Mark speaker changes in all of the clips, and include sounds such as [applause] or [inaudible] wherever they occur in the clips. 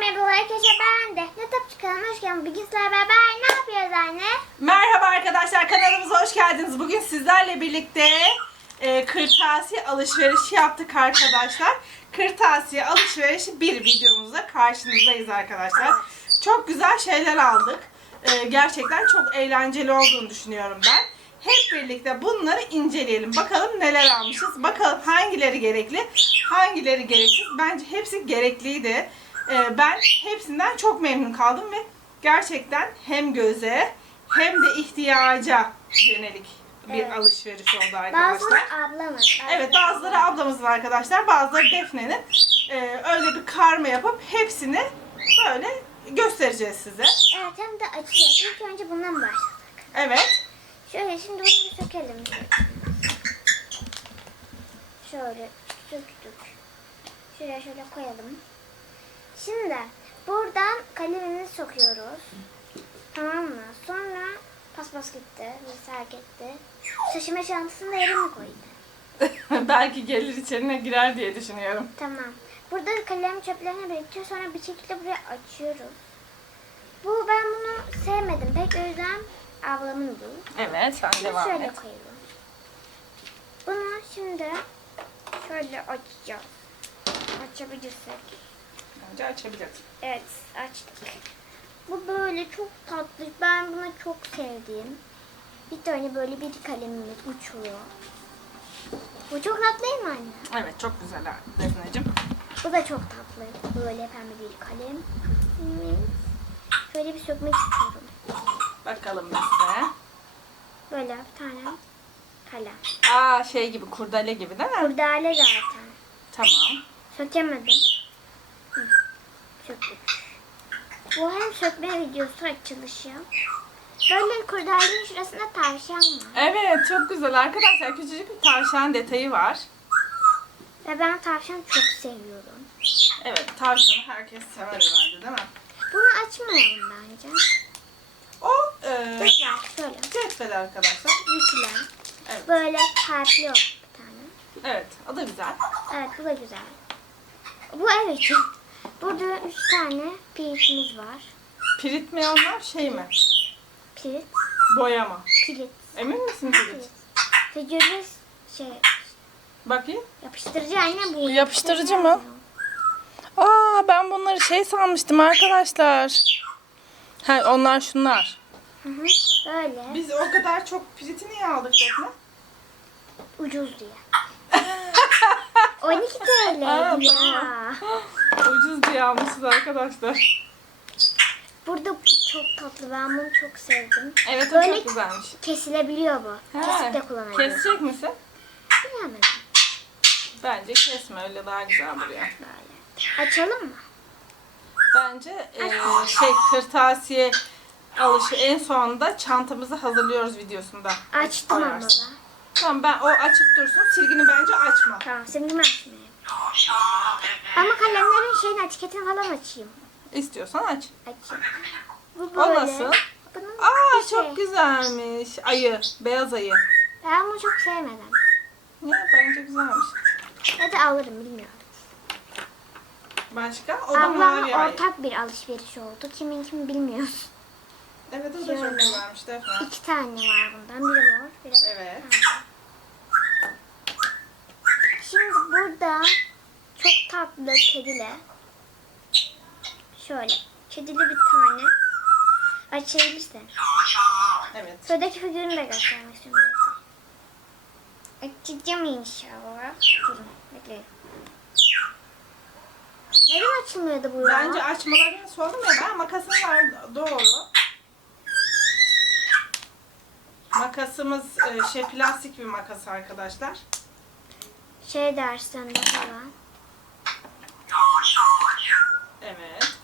Speaker 1: merhaba arkadaşlar ben de. Ne çıkalım hoş geldin. Bugün beraber ne yapıyoruz anne?
Speaker 2: Merhaba arkadaşlar kanalımıza hoş geldiniz. Bugün sizlerle birlikte e, kırtasiye alışverişi yaptık arkadaşlar. Kırtasiye alışverişi bir videomuzda karşınızdayız arkadaşlar. Çok güzel şeyler aldık. E, gerçekten çok eğlenceli olduğunu düşünüyorum ben. Hep birlikte bunları inceleyelim. Bakalım neler almışız. Bakalım hangileri gerekli, hangileri gereksiz. Bence hepsi gerekliydi. E, ben hepsinden çok memnun kaldım ve gerçekten hem göze hem de ihtiyaca yönelik bir
Speaker 1: Evet.
Speaker 2: alışveriş oldu arkadaşlar.
Speaker 1: Bazıları ablamın.
Speaker 2: Evet bazıları ablamızın arkadaşlar bazıları Defne'nin Ee, öyle bir karma yapıp hepsini böyle göstereceğiz size.
Speaker 1: Evet hem de açacağız. İlk önce bundan başladık.
Speaker 2: Evet.
Speaker 1: Şöyle şimdi bunu bir sökelim. Şöyle söktük. Şuraya şöyle koyalım. Şimdi buradan kalemini sokuyoruz. Tamam mı? Sonra paspas gitti. Vesaire gitti. Taşıma çantasında yere mi koydu? [laughs]
Speaker 2: Belki gelir içerine girer diye düşünüyorum.
Speaker 1: Tamam. Burada kalem çöplerini biriktiriyor. Sonra bir şekilde buraya açıyoruz. Bu ben bunu sevmedim. Pek o yüzden ablamın bu.
Speaker 2: Evet sen devam
Speaker 1: şöyle
Speaker 2: et.
Speaker 1: koyalım. Bunu şimdi şöyle açacağız. Açabilirsek.
Speaker 2: Bence açabiliriz.
Speaker 1: Evet açtık. Bu böyle çok tatlı. Ben bunu çok sevdim. Bir tane böyle bir kalemimiz uçuyor. Bu çok tatlı değil mi anne?
Speaker 2: Evet çok güzel Defne'cim.
Speaker 1: Bu da çok tatlı. Böyle pembe bir kalem. Şöyle bir sökmek istiyorum.
Speaker 2: Bakalım biz de.
Speaker 1: Böyle bir tane kalem.
Speaker 2: Aa şey gibi kurdele gibi değil mi?
Speaker 1: Kurdale zaten.
Speaker 2: Tamam.
Speaker 1: Sökemedim. Bu hem sökme videosu açılışı. Böyle kurdalenin şurasında tavşan var.
Speaker 2: Evet çok güzel arkadaşlar küçücük bir tavşan detayı var.
Speaker 1: Ve ben tavşan çok seviyorum.
Speaker 2: Evet tavşanı herkes sever herhalde değil mi?
Speaker 1: Bunu açmayalım bence.
Speaker 2: O e,
Speaker 1: Tekrar şöyle.
Speaker 2: cetvel arkadaşlar.
Speaker 1: Yüklem.
Speaker 2: Evet.
Speaker 1: Böyle kalpli o bir tane.
Speaker 2: Evet o da güzel.
Speaker 1: Evet bu da güzel. Bu evet. Burada üç tane piritimiz var.
Speaker 2: Pirit mi onlar şey mi?
Speaker 1: Pirit,
Speaker 2: Boya mı?
Speaker 1: pirit,
Speaker 2: Emin misin pirit?
Speaker 1: Figürlü şey
Speaker 2: Bakayım.
Speaker 1: yapıştırıcı anne bu.
Speaker 2: Yapıştırıcı mı? Aa ben bunları şey sanmıştım arkadaşlar. Ha onlar şunlar.
Speaker 1: Hı hı. Böyle.
Speaker 2: Biz o kadar çok piriti niye aldık Defne?
Speaker 1: Ucuz diye. 12 TL
Speaker 2: Aa,
Speaker 1: ya.
Speaker 2: Ucuz diye almışız arkadaşlar.
Speaker 1: Burada bu çok tatlı. Ben bunu çok sevdim.
Speaker 2: Evet o
Speaker 1: Böyle
Speaker 2: çok güzelmiş.
Speaker 1: kesilebiliyor bu. Kesip de kullanabiliyorsun.
Speaker 2: kesecek misin?
Speaker 1: Bilemedim.
Speaker 2: Bence kesme öyle daha güzel duruyor.
Speaker 1: Böyle. Açalım mı?
Speaker 2: Bence e, şey kırtasiye alışı en sonunda çantamızı hazırlıyoruz videosunda.
Speaker 1: Açtım ama ben.
Speaker 2: Tamam ben o açık dursun. Silgini bence açma.
Speaker 1: Tamam şimdi ben açmayayım. Ama kalemlerin şeyin etiketini falan açayım.
Speaker 2: İstiyorsan aç.
Speaker 1: Açayım. Bu
Speaker 2: O
Speaker 1: böyle.
Speaker 2: nasıl?
Speaker 1: Bunun
Speaker 2: Aa
Speaker 1: bir şey.
Speaker 2: çok güzelmiş. Ayı, beyaz ayı.
Speaker 1: Ben bunu çok sevmedim.
Speaker 2: Ya bence güzelmiş.
Speaker 1: Ya da alırım bilmiyorum.
Speaker 2: Başka? O da
Speaker 1: Ablamla
Speaker 2: mavi ayı.
Speaker 1: ortak bir alışveriş oldu. Kimin kim bilmiyoruz.
Speaker 2: Evet o da
Speaker 1: Şöyle.
Speaker 2: çok güzelmiş Defne.
Speaker 1: İki tane var bundan. Biri mor, biri
Speaker 2: Evet.
Speaker 1: Şimdi burada çok tatlı kedile. Şöyle. Kedili bir tane. Açabilirsin.
Speaker 2: Evet.
Speaker 1: Sıradaki figürünü de göstermek istiyorum. Açacağım inşallah. Durun. Bekleyin. Neden açılmıyordu bu ya?
Speaker 2: Bence açmalarını sordum ya ben makasım var doğru. Makasımız e, şey plastik bir makas arkadaşlar.
Speaker 1: Şey dersinde falan.
Speaker 2: Evet.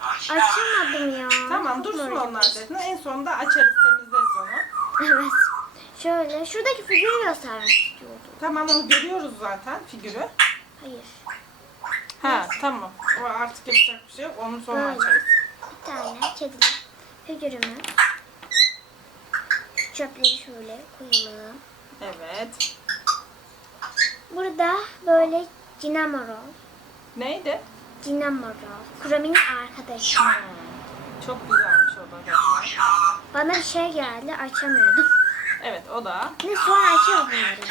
Speaker 1: Açamadım ya.
Speaker 2: Tamam dursun
Speaker 1: böyle.
Speaker 2: onlar Defne. En sonunda açarız temizleriz onu.
Speaker 1: Evet. Şöyle. Şuradaki figürü göstermek istiyordum.
Speaker 2: Tamam onu görüyoruz zaten figürü.
Speaker 1: Hayır.
Speaker 2: Ha tamam. O artık yapacak bir şey yok. Onu sonra
Speaker 1: Böyle.
Speaker 2: açarız.
Speaker 1: Bir tane kedili figürümü. Çöpleri şöyle koyalım.
Speaker 2: Evet.
Speaker 1: Burada böyle cinnamon.
Speaker 2: Neydi?
Speaker 1: Cinnamoro. Kuromi'nin arkadaşı.
Speaker 2: Çok güzelmiş o da Defne.
Speaker 1: Bana bir şey geldi açamıyordum.
Speaker 2: Evet o da.
Speaker 1: Ne sonra açıyoruz bunları.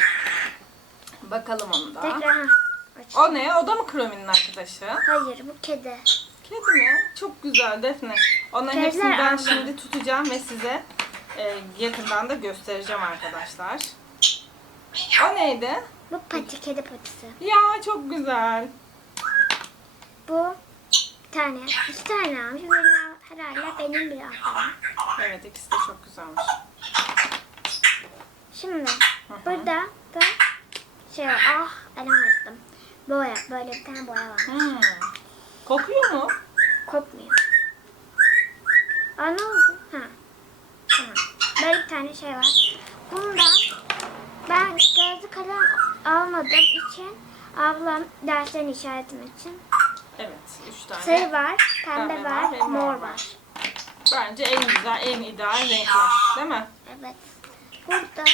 Speaker 2: Bakalım onu da.
Speaker 1: Tekrar ha. Aç.
Speaker 2: O ne? O da mı Kromi'nin arkadaşı?
Speaker 1: Hayır bu kedi.
Speaker 2: Kedi mi? Çok güzel Defne. Onların
Speaker 1: Kediler
Speaker 2: hepsini ben
Speaker 1: abla.
Speaker 2: şimdi tutacağım ve size e, yakından da göstereceğim arkadaşlar. O neydi?
Speaker 1: Bu pati kedi patisi.
Speaker 2: Ya çok güzel.
Speaker 1: Bu bir tane. iki tane almış. Birini herhalde benim bir arkadaşım.
Speaker 2: Evet ikisi de çok güzelmiş.
Speaker 1: Şimdi
Speaker 2: hı.
Speaker 1: burada da şey var. Ah elim açtım. Boya. Böyle bir tane boya var.
Speaker 2: Hmm. Kokuyor mu?
Speaker 1: Kopmuyor. Aa ne oldu? Bir tane şey var. Bundan ben gözlü kalem almadığım için ablam derslerini işaretim için
Speaker 2: Evet. Üç tane.
Speaker 1: sarı var, pembe,
Speaker 2: Pembe
Speaker 1: var,
Speaker 2: var mor var.
Speaker 1: var.
Speaker 2: Bence en güzel, en ideal renkler. Değil mi?
Speaker 1: Evet. Burada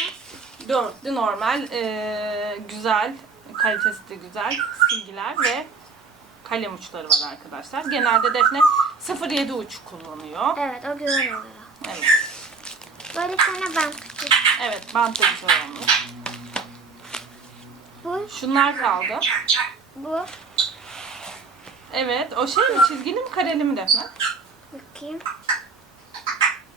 Speaker 2: Dörtlü normal, e, güzel, kalitesi de güzel silgiler ve kalem uçları var arkadaşlar. Genelde Defne 07 uç kullanıyor.
Speaker 1: evet o güzel oluyor.
Speaker 2: Evet.
Speaker 1: Böyle tane bant.
Speaker 2: Evet, bant da güzel olmuş.
Speaker 1: Bu,
Speaker 2: Şunlar kaldı.
Speaker 1: bu.
Speaker 2: Evet, o şey mi? Çizgili mi, kareli mi Defne?
Speaker 1: Bakayım.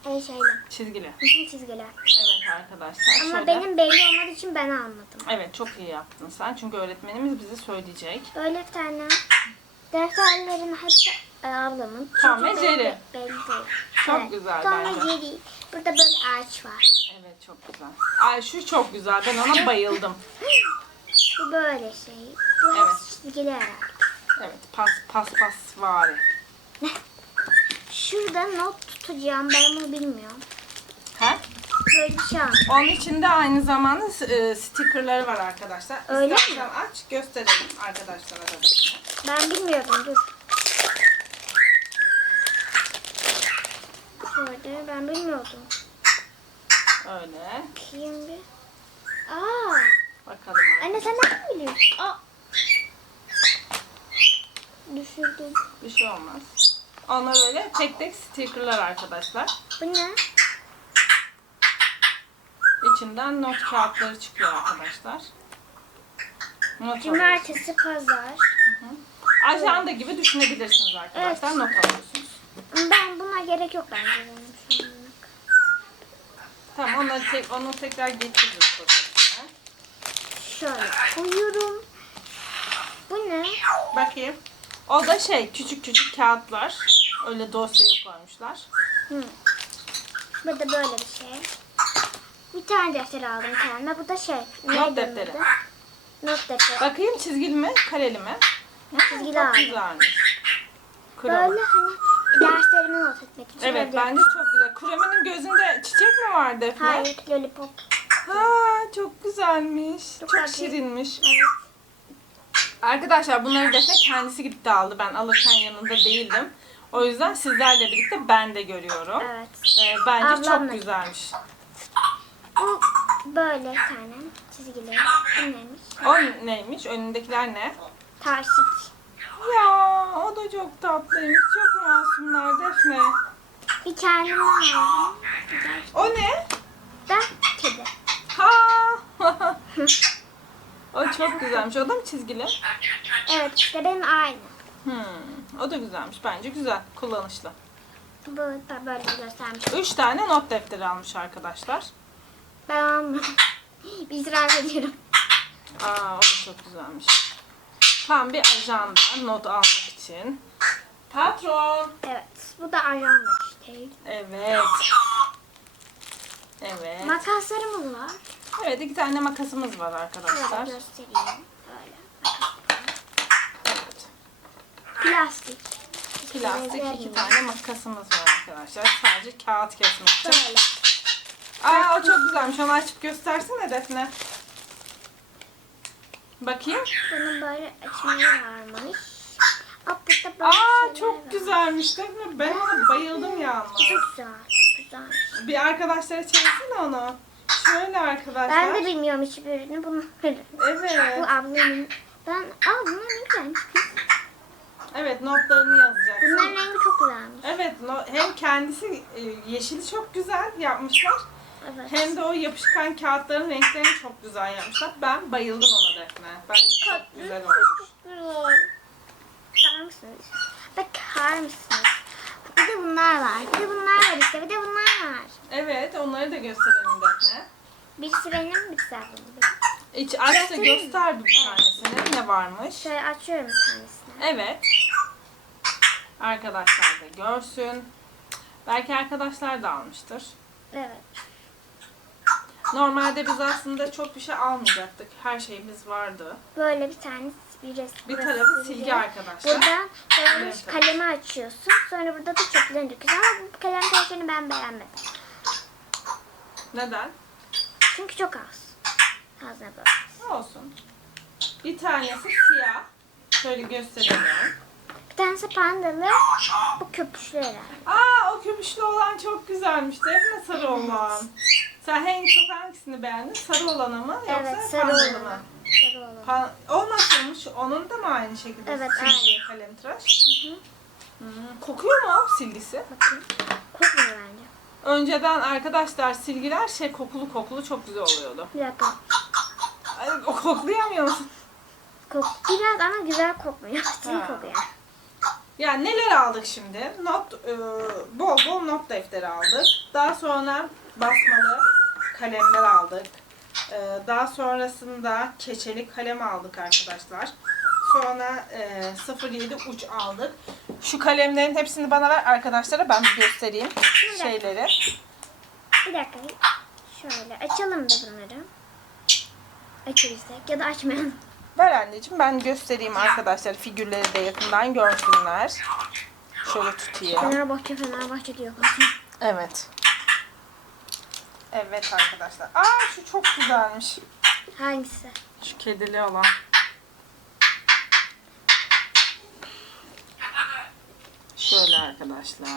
Speaker 1: Ay şeyle.
Speaker 2: Çizgili.
Speaker 1: Bütün çizgiler.
Speaker 2: Evet arkadaşlar.
Speaker 1: Ama
Speaker 2: şöyle.
Speaker 1: benim belli olmadığı için ben almadım.
Speaker 2: Evet, çok iyi yaptın sen. Çünkü öğretmenimiz bize söyleyecek.
Speaker 1: Böyle bir tane defterlerin hepsi e, ablamın.
Speaker 2: Tom ve Jerry.
Speaker 1: Belli.
Speaker 2: Çok güzel
Speaker 1: Tom
Speaker 2: bence.
Speaker 1: ve Jerry. Burada böyle ağaç var.
Speaker 2: Evet, çok güzel. Ay şu çok güzel. Ben ona bayıldım. [laughs]
Speaker 1: Bu böyle şey. Bu
Speaker 2: Evet.
Speaker 1: çizgili herhalde.
Speaker 2: Evet, pas pas pas vari.
Speaker 1: Şurada not tutacağım. Ben bunu bilmiyorum.
Speaker 2: He?
Speaker 1: Böyle bir şey.
Speaker 2: Onun içinde aynı zamanda e, stickerları var arkadaşlar.
Speaker 1: Öyle
Speaker 2: İstersen aç gösterelim arkadaşlara da.
Speaker 1: Ben bilmiyordum. Dur. Şöyle ben bilmiyordum.
Speaker 2: Öyle.
Speaker 1: Bakayım bir. Aa,
Speaker 2: Bakalım.
Speaker 1: anne sen nereden biliyorsun? Aa. Düşürdüm.
Speaker 2: Bir şey olmaz. Onlar öyle tek tek stickerlar arkadaşlar.
Speaker 1: Bu ne?
Speaker 2: İçinden not kağıtları çıkıyor arkadaşlar. Not.
Speaker 1: Cumartesi, pazar.
Speaker 2: Ajanda gibi düşünebilirsiniz arkadaşlar.
Speaker 1: Evet.
Speaker 2: Not alıyorsunuz.
Speaker 1: Ben buna gerek yok bence benim şu anlık.
Speaker 2: Tamam onları tek, onu tekrar getiririz.
Speaker 1: Şöyle koyuyorum. Bu ne?
Speaker 2: Bakayım. O da şey küçük küçük kağıtlar. Öyle dosyaya koymuşlar.
Speaker 1: Hı. Burada böyle bir şey. Bir tane defter aldım kendime. Bu da şey. neydi
Speaker 2: defteri.
Speaker 1: adı? Not defteri.
Speaker 2: Bakayım çizgili mi, kareli mi?
Speaker 1: Çizgili
Speaker 2: çok
Speaker 1: aldım.
Speaker 2: güzelmiş. Krom.
Speaker 1: Böyle hani derslerimi not etmek için.
Speaker 2: Evet
Speaker 1: öyle
Speaker 2: bence çok güzel. Kremenin gözünde çiçek mi var Defne?
Speaker 1: Hayır, lollipop.
Speaker 2: Ha çok güzelmiş. Çok,
Speaker 1: Çok
Speaker 2: şirinmiş.
Speaker 1: Evet.
Speaker 2: Arkadaşlar bunları Defne kendisi gitti aldı. Ben alırken yanında değildim. O yüzden sizlerle birlikte ben de görüyorum.
Speaker 1: Evet.
Speaker 2: Ee, bence
Speaker 1: Ablamla.
Speaker 2: çok güzelmiş.
Speaker 1: Bu böyle tane çizgili. Bu neymiş?
Speaker 2: O neymiş? Önündekiler ne?
Speaker 1: Tarsik.
Speaker 2: Ya o da çok tatlıymış. Çok masumlar Defne.
Speaker 1: Bir kendimden aldım.
Speaker 2: O ne?
Speaker 1: Da kedi.
Speaker 2: Ha! [laughs] o çok güzelmiş. O da mı çizgili?
Speaker 1: Evet işte benim aynı.
Speaker 2: Hmm, o da güzelmiş. Bence güzel. Kullanışlı.
Speaker 1: Bu da böyle göstermiş.
Speaker 2: Üç tane not defteri almış arkadaşlar.
Speaker 1: Ben almadım. [laughs] İtiraz ediyorum.
Speaker 2: Aa, o da çok güzelmiş. Tam bir ajanda not almak için. Patron.
Speaker 1: Evet. Bu da ajanda işte.
Speaker 2: Evet. Evet.
Speaker 1: Makaslarımız var.
Speaker 2: Evet iki tane makasımız var
Speaker 1: Şöyle
Speaker 2: arkadaşlar.
Speaker 1: göstereyim. Böyle.
Speaker 2: Evet.
Speaker 1: Plastik.
Speaker 2: Plastik iki tane makasımız var arkadaşlar. Sadece kağıt kesmek için.
Speaker 1: Böyle.
Speaker 2: Aa o çok güzelmiş. Onu açıp göstersene Defne. Bakayım.
Speaker 1: Bunun böyle açmayı varmış. Aa, burada böyle
Speaker 2: Aa
Speaker 1: şeyler
Speaker 2: çok
Speaker 1: var.
Speaker 2: güzelmiş Defne. Ben ona bayıldım yalnız.
Speaker 1: Bu da güzel. Güzel.
Speaker 2: Bir arkadaşlara çevirsene onu. Şöyle arkadaşlar.
Speaker 1: Ben de bilmiyorum hiçbirini. Bunu
Speaker 2: Evet.
Speaker 1: Bu ablamın. Ben, aa bunlar ne güzelmiş kız.
Speaker 2: Evet notlarını yazacaksın.
Speaker 1: Bunların rengi çok güzelmiş.
Speaker 2: Evet no- hem kendisi e, yeşili çok güzel yapmışlar.
Speaker 1: Evet.
Speaker 2: Hem de o yapışkan kağıtların renklerini çok güzel yapmışlar. Ben bayıldım ona Defne. Bence çok güzel olmuş.
Speaker 1: Bakar mısınız? Bakar mısınız? Bir de bunlar var. Bir de bunlar var işte. Bir de bunlar var.
Speaker 2: Evet onları da gösterelim Defne.
Speaker 1: Birisi benim, birisi ablamın.
Speaker 2: İç aç da göster bir tanesini. Ne varmış?
Speaker 1: Şöyle açıyorum bir tanesini.
Speaker 2: Evet. Arkadaşlar da görsün. Belki arkadaşlar da almıştır.
Speaker 1: Evet.
Speaker 2: Normalde biz aslında çok bir şey almayacaktık. Her şeyimiz vardı.
Speaker 1: Böyle bir tane bir resim.
Speaker 2: Bir tarafı silgi arkadaşlar.
Speaker 1: Buradan böyle
Speaker 2: Evet.
Speaker 1: kalemi açıyorsun. Sonra burada da çöplerini döküyorsun. Ama bu kalem tıraşını ben beğenmedim.
Speaker 2: Neden?
Speaker 1: Çünkü çok az. Fazla böyle.
Speaker 2: Olsun. Bir tanesi siyah. Şöyle gösterelim.
Speaker 1: Bir tanesi pandalı. Bu köpüşlü herhalde.
Speaker 2: Aa o köpüşlü olan çok güzelmiş değil mi sarı olan? Sen en çok hangisini beğendin? Sarı olanı mı yoksa
Speaker 1: Evet sarı
Speaker 2: pandalı
Speaker 1: olan.
Speaker 2: mı?
Speaker 1: Sarı olan.
Speaker 2: Pan- o nasılmış? Onun da mı aynı şekilde
Speaker 1: Evet,
Speaker 2: silgi kalem tıraş?
Speaker 1: Hı hı.
Speaker 2: Hmm, Kokuyor mu o silgisi?
Speaker 1: Bakın. Kokmuyor bence.
Speaker 2: Önceden arkadaşlar silgiler şey kokulu kokulu çok güzel oluyordu.
Speaker 1: Bir dakika.
Speaker 2: Ay, o koklayamıyor musun?
Speaker 1: Kok biraz ama güzel kokmuyor. [laughs]
Speaker 2: Ha.
Speaker 1: kokuyor?
Speaker 2: Yani neler aldık şimdi? Not e, bol bol not defteri aldık. Daha sonra basmalı kalemler aldık. E, daha sonrasında keçeli kalem aldık arkadaşlar. Sonra e, 07 uç aldık. Şu kalemlerin hepsini bana ver arkadaşlara ben bir göstereyim şeyleri.
Speaker 1: Bir dakika. Şöyle açalım da bunları. Açırsak ya da açmayalım.
Speaker 2: Ver anneciğim ben göstereyim arkadaşlar figürleri de yakından görsünler. Şöyle tutayım.
Speaker 1: Fenerbahçe Fenerbahçe diyor.
Speaker 2: Evet. Evet arkadaşlar. Aa şu çok güzelmiş.
Speaker 1: Hangisi?
Speaker 2: Şu kedili olan. Şöyle arkadaşlar.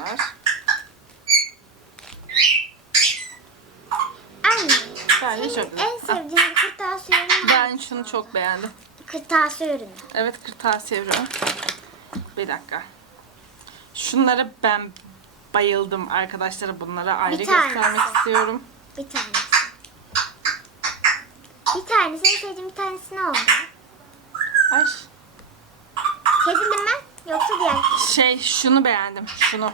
Speaker 1: Anne.
Speaker 2: Bence çok
Speaker 1: En
Speaker 2: güzel.
Speaker 1: Sevdiğin kırtasiye ürünü
Speaker 2: Ben
Speaker 1: hangisi?
Speaker 2: şunu çok beğendim.
Speaker 1: Kırtasiye ürünü.
Speaker 2: Evet kırtasiye ürünü. Bir dakika. Şunlara ben bayıldım arkadaşlara. Bunlara ayrı
Speaker 1: Bir tanesi.
Speaker 2: göstermek istiyorum.
Speaker 1: Bir tanesi. Bir tanesi. En sevdiğim bir tanesi ne oldu?
Speaker 2: Ay,
Speaker 1: Kedili mi? Yoksa diğer
Speaker 2: şey şunu beğendim. Şunu.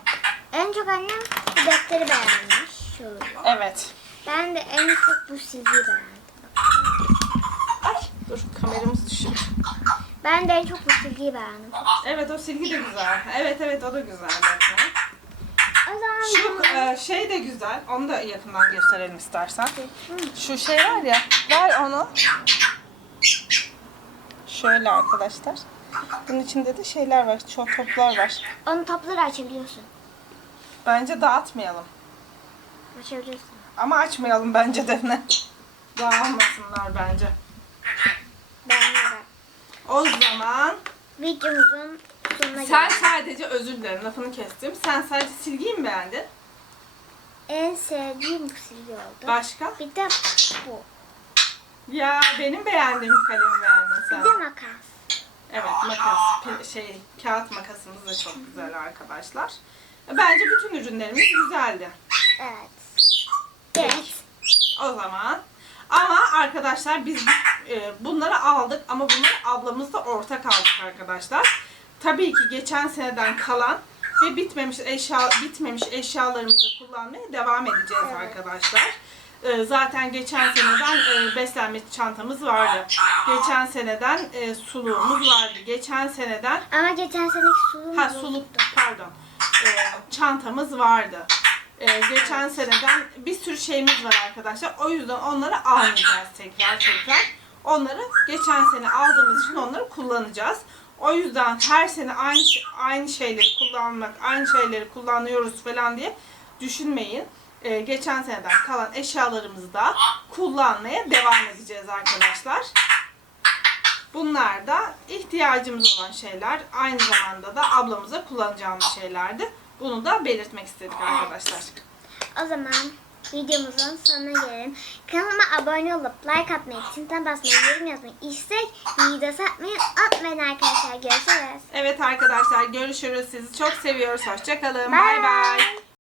Speaker 1: En çok annem bu defteri beğenmiş. Şu.
Speaker 2: Evet.
Speaker 1: Ben de en çok bu silgiyi beğendim.
Speaker 2: Ay dur kameramız düşüyor.
Speaker 1: Ben de en çok bu silgiyi beğendim.
Speaker 2: Evet o silgi de güzel. Evet evet o da güzel. Bakın.
Speaker 1: O zaman
Speaker 2: Şu
Speaker 1: bunu-
Speaker 2: e, şey de güzel. Onu da yakından gösterelim istersen. Şu şey var ya. Ver onu. Şöyle arkadaşlar. Bunun içinde de şeyler var. Çok toplar var.
Speaker 1: Onu topları açabiliyorsun.
Speaker 2: Bence dağıtmayalım.
Speaker 1: Açabiliyorsun.
Speaker 2: Ama açmayalım bence de ne. [laughs] Dağılmasınlar bence.
Speaker 1: Ben de.
Speaker 2: O zaman
Speaker 1: Videomuzun sonuna
Speaker 2: sen
Speaker 1: geldik.
Speaker 2: sadece özür dilerim lafını kestim. Sen sadece silgiyi mi beğendin?
Speaker 1: En sevdiğim silgi oldu.
Speaker 2: Başka?
Speaker 1: Bir de bu.
Speaker 2: Ya benim beğendiğim kalemi beğendin sen.
Speaker 1: Bir de makas.
Speaker 2: Evet makas, şey kağıt makasımız da çok güzel arkadaşlar. Bence bütün ürünlerimiz güzeldi.
Speaker 1: Evet. Evet.
Speaker 2: O zaman ama arkadaşlar biz e, bunları aldık ama bunları ablamızla ortak aldık arkadaşlar. Tabii ki geçen seneden kalan ve bitmemiş eşya bitmemiş eşyalarımızı kullanmaya devam edeceğiz
Speaker 1: Evet.
Speaker 2: arkadaşlar. E, zaten geçen seneden e, beslenme çantamız vardı. Geçen seneden e, suluğumuz vardı. Geçen seneden
Speaker 1: Ama geçen seneki sulum
Speaker 2: Ha suluk pardon. Ee, çantamız vardı. Ee, geçen seneden bir sürü şeyimiz var arkadaşlar. O yüzden onları almayacağız tekrar tekrar. Onları geçen sene aldığımız için onları kullanacağız. O yüzden her sene aynı şey- aynı şeyleri kullanmak, aynı şeyleri kullanıyoruz falan diye düşünmeyin. Ee, geçen seneden kalan eşyalarımızı da kullanmaya devam edeceğiz arkadaşlar. Bunlar da ihtiyacımız olan şeyler. Aynı zamanda da ablamıza kullanacağımız şeylerdi. Bunu da belirtmek istedik arkadaşlar.
Speaker 1: O zaman videomuzun sonuna gelelim. Kanalıma abone olup like atmayı, çinten basmayı, yorum yazmayı, istek video satmayı unutmayın arkadaşlar. Görüşürüz.
Speaker 2: Evet arkadaşlar görüşürüz. Sizi çok seviyoruz. Hoşçakalın.
Speaker 1: Bye
Speaker 2: Bay bay.
Speaker 1: bye.